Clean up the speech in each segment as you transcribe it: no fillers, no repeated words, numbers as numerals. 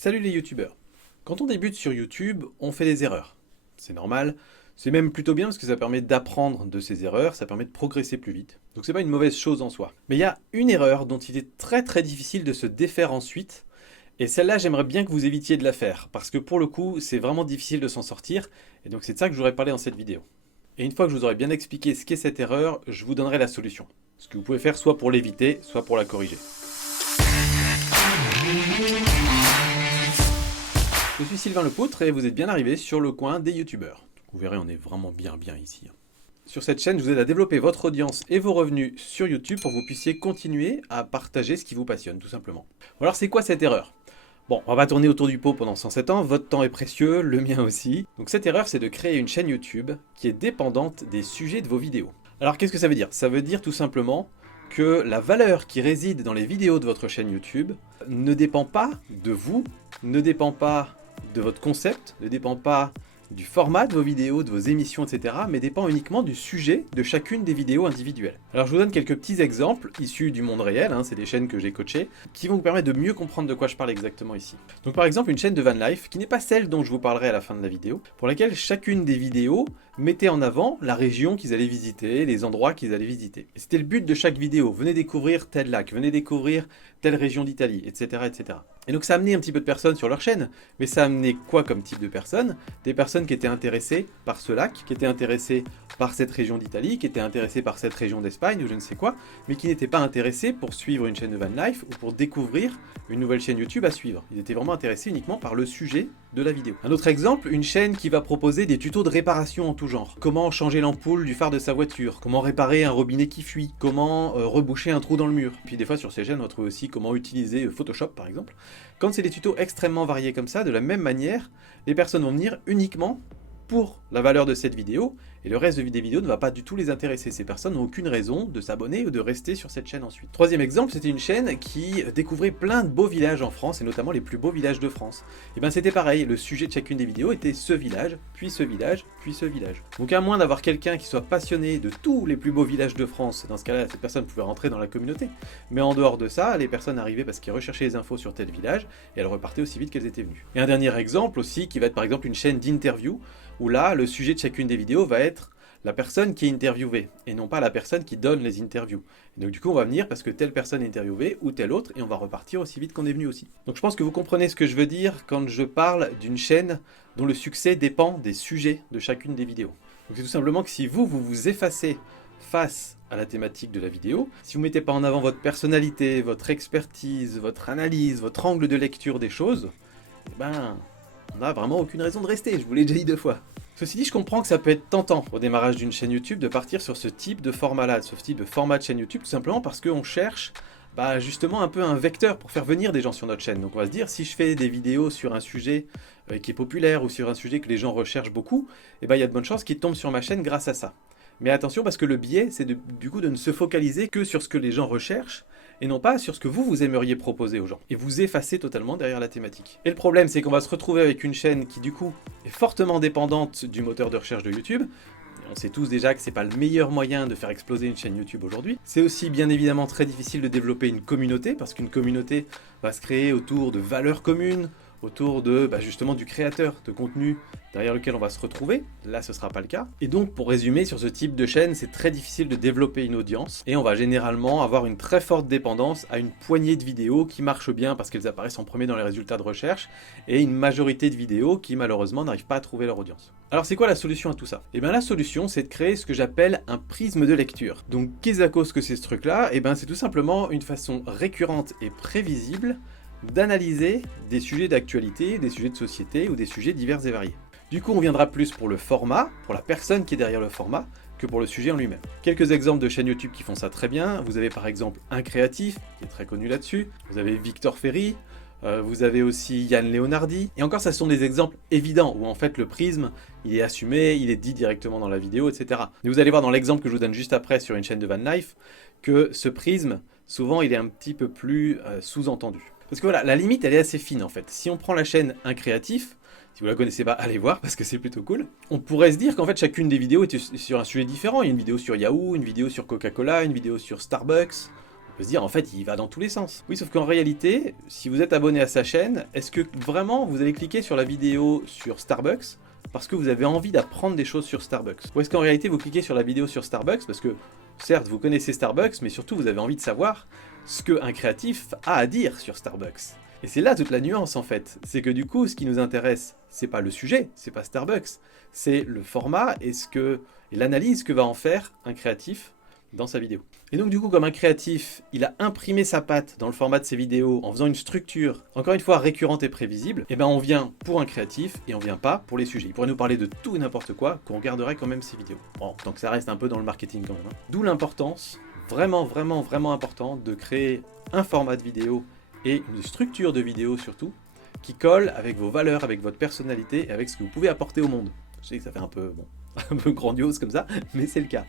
Salut les youtubeurs. Quand on débute sur YouTube, on fait des erreurs. C'est normal, c'est même plutôt bien parce que ça permet d'apprendre de ses erreurs, ça permet de progresser plus vite. Donc c'est pas une mauvaise chose en soi. Mais il y a une erreur dont il est très difficile de se défaire ensuite, et celle-là j'aimerais bien que vous évitiez de la faire, parce que pour le coup c'est vraiment difficile de s'en sortir, et donc c'est de ça que je voudrais parler dans cette vidéo. Et une fois que je vous aurai bien expliqué ce qu'est cette erreur, je vous donnerai la solution. Ce que vous pouvez faire soit pour l'éviter, soit pour la corriger. Je suis Sylvain Lepoutre et vous êtes bien arrivé sur le coin des youtubeurs. Vous verrez, on est vraiment bien ici. Sur cette chaîne, je vous aide à développer votre audience et vos revenus sur YouTube pour que vous puissiez continuer à partager ce qui vous passionne, tout simplement. Alors c'est quoi cette erreur? Bon, on va pas tourner autour du pot pendant 107 ans, votre temps est précieux, le mien aussi. Donc cette erreur, c'est de créer une chaîne YouTube qui est dépendante des sujets de vos vidéos. Alors qu'est-ce que ça veut dire? Ça veut dire tout simplement que la valeur qui réside dans les vidéos de votre chaîne YouTube ne dépend pas de vous, ne dépend pas de votre concept, ne dépend pas du format de vos vidéos, de vos émissions, etc., mais dépend uniquement du sujet de chacune des vidéos individuelles. Alors je vous donne quelques petits exemples issus du monde réel, c'est des chaînes que j'ai coachées, qui vont vous permettre de mieux comprendre de quoi je parle exactement ici. Donc par exemple une chaîne de van life, qui n'est pas celle dont je vous parlerai à la fin de la vidéo, pour laquelle chacune des vidéos mettait en avant la région qu'ils allaient visiter, les endroits qu'ils allaient visiter. Et c'était le but de chaque vidéo, venez découvrir tel lac, venez découvrir telle région d'Italie, etc., etc. Et donc ça a amené un petit peu de personnes sur leur chaîne, mais ça a amené quoi comme type de personnes? Des personnes qui étaient intéressées par ce lac, qui étaient intéressées par cette région d'Italie, qui étaient intéressées par cette région d'Espagne ou je ne sais quoi, mais qui n'étaient pas intéressées pour suivre une chaîne de van life ou pour découvrir une nouvelle chaîne YouTube à suivre. Ils étaient vraiment intéressés uniquement par le sujet de la vidéo. Un autre exemple, une chaîne qui va proposer des tutos de réparation en tout genre. Comment changer l'ampoule du phare de sa voiture, comment réparer un robinet qui fuit, comment reboucher un trou dans le mur. Puis des fois sur ces chaînes on va trouver aussi comment utiliser Photoshop par exemple. Quand c'est des tutos extrêmement variés comme ça, de la même manière, les personnes vont venir uniquement pour la valeur de cette vidéo, et le reste des vidéos ne va pas du tout les intéresser. Ces personnes n'ont aucune raison de s'abonner ou de rester sur cette chaîne ensuite. Troisième exemple, c'était une chaîne qui découvrait plein de beaux villages en France, et notamment les plus beaux villages de France. Et bien c'était pareil, le sujet de chacune des vidéos était ce village, puis ce village, puis ce village. Donc à moins d'avoir quelqu'un qui soit passionné de tous les plus beaux villages de France, dans ce cas-là, cette personne pouvait rentrer dans la communauté. Mais en dehors de ça, les personnes arrivaient parce qu'ils recherchaient les infos sur tel village, et elles repartaient aussi vite qu'elles étaient venues. Et un dernier exemple aussi, qui va être par exemple une chaîne d'interview, où là, le sujet de chacune des vidéos va être la personne qui est interviewée, et non pas la personne qui donne les interviews. Et donc du coup, on va venir parce que telle personne est interviewée, ou telle autre, et on va repartir aussi vite qu'on est venu aussi. Donc je pense que vous comprenez ce que je veux dire quand je parle d'une chaîne dont le succès dépend des sujets de chacune des vidéos. Donc c'est tout simplement que si vous effacez face à la thématique de la vidéo, si vous ne mettez pas en avant votre personnalité, votre expertise, votre analyse, votre angle de lecture des choses, on n'a vraiment aucune raison de rester, je vous l'ai déjà dit 2 fois. Ceci dit, je comprends que ça peut être tentant au démarrage d'une chaîne YouTube de partir sur ce type de format-là, ce type de format de chaîne YouTube, tout simplement parce qu'on cherche justement un peu un vecteur pour faire venir des gens sur notre chaîne. Donc on va se dire, si je fais des vidéos sur un sujet qui est populaire ou sur un sujet que les gens recherchent beaucoup, il y a de bonnes chances qu'ils tombent sur ma chaîne grâce à ça. Mais attention, parce que le biais, c'est du coup de ne se focaliser que sur ce que les gens recherchent, et non pas sur ce que vous aimeriez proposer aux gens. Et vous effacez totalement derrière la thématique. Et le problème, c'est qu'on va se retrouver avec une chaîne qui, du coup, est fortement dépendante du moteur de recherche de YouTube. Et on sait tous déjà que c'est pas le meilleur moyen de faire exploser une chaîne YouTube aujourd'hui. C'est aussi bien évidemment très difficile de développer une communauté, parce qu'une communauté va se créer autour de valeurs communes, autour de justement du créateur de contenu derrière lequel on va se retrouver. Là, ce sera pas le cas. Et donc, pour résumer, sur ce type de chaîne, c'est très difficile de développer une audience, et on va généralement avoir une très forte dépendance à une poignée de vidéos qui marchent bien parce qu'elles apparaissent en premier dans les résultats de recherche, et une majorité de vidéos qui malheureusement n'arrivent pas à trouver leur audience. Alors c'est quoi la solution à tout ça? Et bien la solution, c'est de créer ce que j'appelle un prisme de lecture. Donc qu'est-ce à cause que c'est ce truc-là? Et bien c'est tout simplement une façon récurrente et prévisible d'analyser des sujets d'actualité, des sujets de société ou des sujets divers et variés. Du coup, on viendra plus pour le format, pour la personne qui est derrière le format, que pour le sujet en lui-même. Quelques exemples de chaînes YouTube qui font ça très bien. Vous avez par exemple Un Créatif, qui est très connu là-dessus. Vous avez Victor Ferry. Vous avez aussi Yann Leonardi. Et encore, ça sont des exemples évidents, où en fait le prisme, il est assumé, il est dit directement dans la vidéo, etc. Et vous allez voir dans l'exemple que je vous donne juste après sur une chaîne de van life, que ce prisme, souvent, il est un petit peu plus sous-entendu. Parce que voilà, la limite, elle est assez fine en fait. Si on prend la chaîne Un Créatif, si vous la connaissez pas, allez voir parce que c'est plutôt cool. On pourrait se dire qu'en fait chacune des vidéos est sur un sujet différent. Il y a une vidéo sur Yahoo, une vidéo sur Coca-Cola, une vidéo sur Starbucks. peut se dire, en fait, il va dans tous les sens. Oui, sauf qu'en réalité, si vous êtes abonné à sa chaîne, est-ce que vraiment vous allez cliquer sur la vidéo sur Starbucks parce que vous avez envie d'apprendre des choses sur Starbucks? Ou est-ce qu'en réalité, vous cliquez sur la vidéo sur Starbucks parce que, certes, vous connaissez Starbucks, mais surtout, vous avez envie de savoir ce qu'un créatif a à dire sur Starbucks? Et c'est là toute la nuance, en fait. C'est que du coup, ce qui nous intéresse, c'est pas le sujet, c'est pas Starbucks, c'est le format et l'analyse que va en faire un créatif dans sa vidéo. Et donc du coup, comme un créatif, il a imprimé sa patte dans le format de ses vidéos en faisant une structure, encore une fois récurrente et prévisible, et ben on vient pour un créatif et on vient pas pour les sujets. Il pourrait nous parler de tout et n'importe quoi, qu'on regarderait quand même ses vidéos. Bon, tant que ça reste un peu dans le marketing quand même. Hein. D'où l'importance, vraiment important, de créer un format de vidéo et une structure de vidéo surtout, qui colle avec vos valeurs, avec votre personnalité et avec ce que vous pouvez apporter au monde. Je sais que ça fait un peu grandiose comme ça, mais c'est le cas.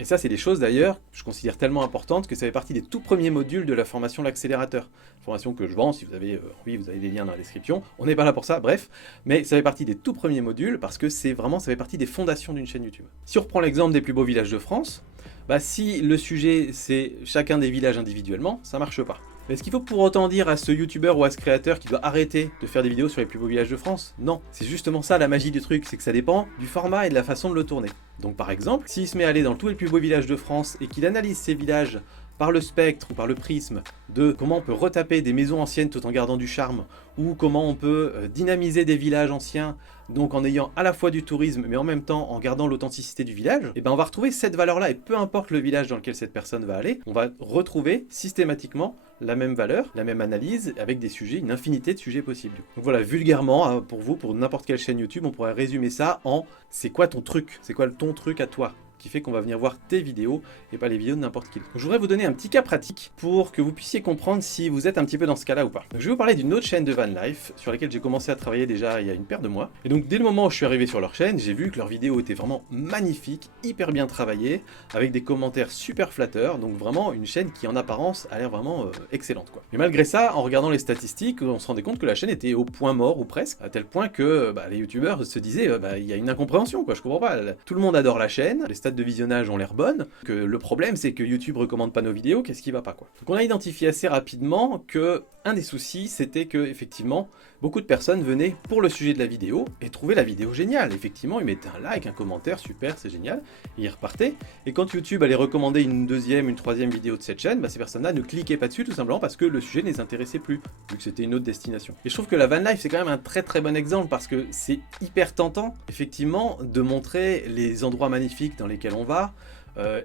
Et ça, c'est des choses d'ailleurs, je considère tellement importantes que ça fait partie des tout premiers modules de la formation L'Accélérateur. Formation que je vends, si vous avez envie, vous avez des liens dans la description. On n'est pas là pour ça, bref. Mais ça fait partie des tout premiers modules parce que ça fait partie des fondations d'une chaîne YouTube. Si on reprend l'exemple des plus beaux villages de France, bah si le sujet c'est chacun des villages individuellement, ça marche pas. Mais est-ce qu'il faut pour autant dire à ce youtubeur ou à ce créateur qu'il doit arrêter de faire des vidéos sur les plus beaux villages de France? Non, c'est justement ça la magie du truc, c'est que ça dépend du format et de la façon de le tourner. Donc par exemple, s'il se met à aller dans tous les plus beaux villages de France et qu'il analyse ces villages par le spectre ou par le prisme de comment on peut retaper des maisons anciennes tout en gardant du charme, ou comment on peut dynamiser des villages anciens, donc en ayant à la fois du tourisme mais en même temps en gardant l'authenticité du village, et ben on va retrouver cette valeur-là, et peu importe le village dans lequel cette personne va aller, on va retrouver systématiquement la même valeur, la même analyse, avec des sujets, une infinité de sujets possibles. Donc voilà, vulgairement, pour vous, pour n'importe quelle chaîne YouTube, on pourrait résumer ça en c'est quoi ton truc? C'est quoi ton truc à toi? Qui fait qu'on va venir voir tes vidéos et pas les vidéos de n'importe qui. Donc, je voudrais vous donner un petit cas pratique pour que vous puissiez comprendre si vous êtes un petit peu dans ce cas-là ou pas. Donc, je vais vous parler d'une autre chaîne de van life sur laquelle j'ai commencé à travailler déjà il y a une paire de mois. Et donc dès le moment où je suis arrivé sur leur chaîne, j'ai vu que leurs vidéos étaient vraiment magnifiques, hyper bien travaillées, avec des commentaires super flatteurs. Donc vraiment une chaîne qui en apparence a l'air vraiment excellente quoi. Mais malgré ça, en regardant les statistiques, on se rendait compte que la chaîne était au point mort ou presque, à tel point que les youtubeurs se disaient il y a une incompréhension quoi, je comprends pas. Tout le monde adore la chaîne, les stats de visionnage ont l'air bonnes, que le problème c'est que YouTube recommande pas nos vidéos, qu'est-ce qui va pas quoi. Donc on a identifié assez rapidement que un des soucis c'était que effectivement beaucoup de personnes venaient pour le sujet de la vidéo et trouvaient la vidéo géniale. Effectivement, ils mettaient un like, un commentaire, super, c'est génial, et ils repartaient. Et quand YouTube allait recommander une deuxième, une troisième vidéo de cette chaîne, ces personnes-là ne cliquaient pas dessus tout simplement parce que le sujet ne les intéressait plus, vu que c'était une autre destination. Et je trouve que la van life c'est quand même un très très bon exemple parce que c'est hyper tentant, effectivement, de montrer les endroits magnifiques dans lesquels on va,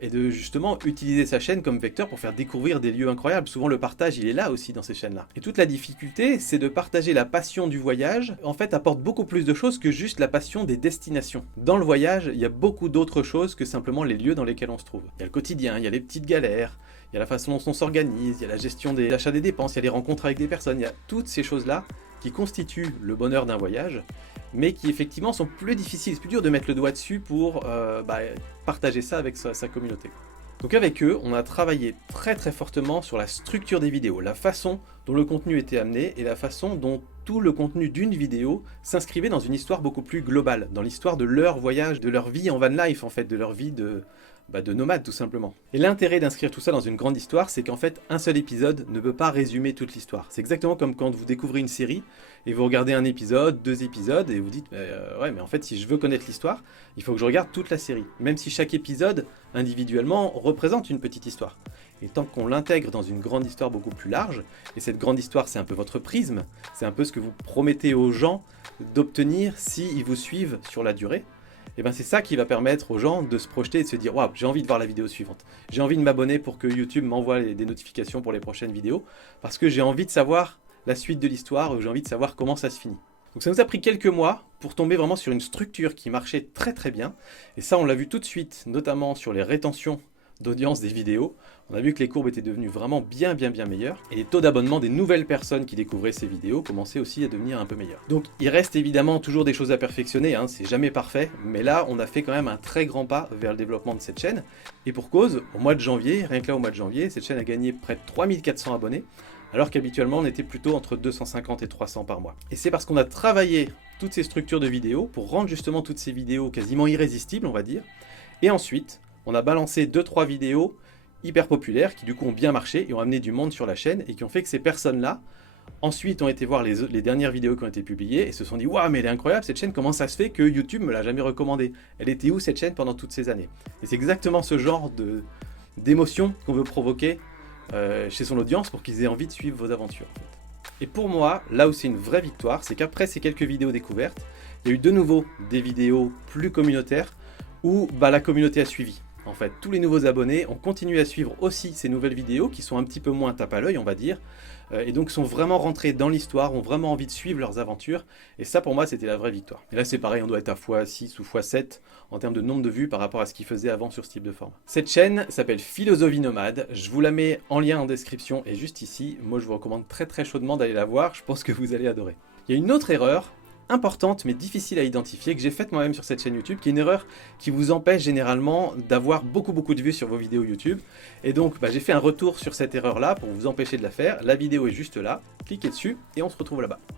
et de justement utiliser sa chaîne comme vecteur pour faire découvrir des lieux incroyables. Souvent le partage il est là aussi dans ces chaînes-là. Et toute la difficulté c'est de partager la passion du voyage, en fait apporte beaucoup plus de choses que juste la passion des destinations. Dans le voyage il y a beaucoup d'autres choses que simplement les lieux dans lesquels on se trouve. Il y a le quotidien, il y a les petites galères, il y a la façon dont on s'organise, il y a la gestion des achats des dépenses, il y a les rencontres avec des personnes, il y a toutes ces choses-là qui constituent le bonheur d'un voyage, mais qui effectivement sont plus difficiles, c'est plus dur de mettre le doigt dessus pour partager ça avec sa communauté. Donc avec eux, on a travaillé très très fortement sur la structure des vidéos, la façon dont le contenu était amené et la façon dont tout le contenu d'une vidéo s'inscrivait dans une histoire beaucoup plus globale, dans l'histoire de leur voyage, de leur vie en van life en fait, de leur vie de nomade tout simplement. Et l'intérêt d'inscrire tout ça dans une grande histoire, c'est qu'en fait un seul épisode ne peut pas résumer toute l'histoire. C'est exactement comme quand vous découvrez une série et vous regardez un épisode, 2 épisodes et vous dites ouais mais en fait si je veux connaître l'histoire, il faut que je regarde toute la série. Même si chaque épisode individuellement représente une petite histoire. Et tant qu'on l'intègre dans une grande histoire beaucoup plus large, et cette grande histoire c'est un peu votre prisme, c'est un peu ce que vous promettez aux gens d'obtenir s'ils vous suivent sur la durée, et c'est ça qui va permettre aux gens de se projeter et de se dire waouh, j'ai envie de voir la vidéo suivante. J'ai envie de m'abonner pour que YouTube m'envoie des notifications pour les prochaines vidéos, parce que j'ai envie de savoir la suite de l'histoire, ou j'ai envie de savoir comment ça se finit. Donc ça nous a pris quelques mois pour tomber vraiment sur une structure qui marchait très très bien, et ça on l'a vu tout de suite, notamment sur les rétentions d'audience des vidéos. On a vu que les courbes étaient devenues vraiment bien meilleures, et les taux d'abonnement des nouvelles personnes qui découvraient ces vidéos commençaient aussi à devenir un peu meilleurs. Donc il reste évidemment toujours des choses à perfectionner, c'est jamais parfait, mais là on a fait quand même un très grand pas vers le développement de cette chaîne, et pour cause, au mois de janvier, rien que là au mois de janvier, cette chaîne a gagné près de 3400 abonnés, alors qu'habituellement on était plutôt entre 250 et 300 par mois. Et c'est parce qu'on a travaillé toutes ces structures de vidéos pour rendre justement toutes ces vidéos quasiment irrésistibles on va dire, et ensuite on a balancé 2-3 vidéos hyper populaires qui du coup ont bien marché et ont amené du monde sur la chaîne et qui ont fait que ces personnes-là ensuite ont été voir les dernières vidéos qui ont été publiées et se sont dit « Waouh, mais elle est incroyable cette chaîne, comment ça se fait que YouTube me l'a jamais recommandée? Elle était où cette chaîne pendant toutes ces années ?» Et c'est exactement ce genre d'émotion qu'on veut provoquer chez son audience pour qu'ils aient envie de suivre vos aventures. Et pour moi, là où c'est une vraie victoire, c'est qu'après ces quelques vidéos découvertes, il y a eu de nouveau des vidéos plus communautaires où la communauté a suivi. En fait, tous les nouveaux abonnés ont continué à suivre aussi ces nouvelles vidéos qui sont un petit peu moins tape à l'œil, on va dire, et donc sont vraiment rentrés dans l'histoire, ont vraiment envie de suivre leurs aventures, et ça pour moi c'était la vraie victoire. Et là c'est pareil, on doit être à x6 ou x7 en termes de nombre de vues par rapport à ce qu'ils faisaient avant sur ce type de format. Cette chaîne s'appelle Philosophie Nomade, je vous la mets en lien en description et juste ici. Moi je vous recommande très chaudement d'aller la voir, je pense que vous allez adorer. Il y a une autre erreur importante mais difficile à identifier que j'ai faite moi-même sur cette chaîne YouTube, qui est une erreur qui vous empêche généralement d'avoir beaucoup de vues sur vos vidéos YouTube. Et donc j'ai fait un retour sur cette erreur là pour vous empêcher de la faire. La vidéo est juste là, cliquez dessus et on se retrouve là-bas.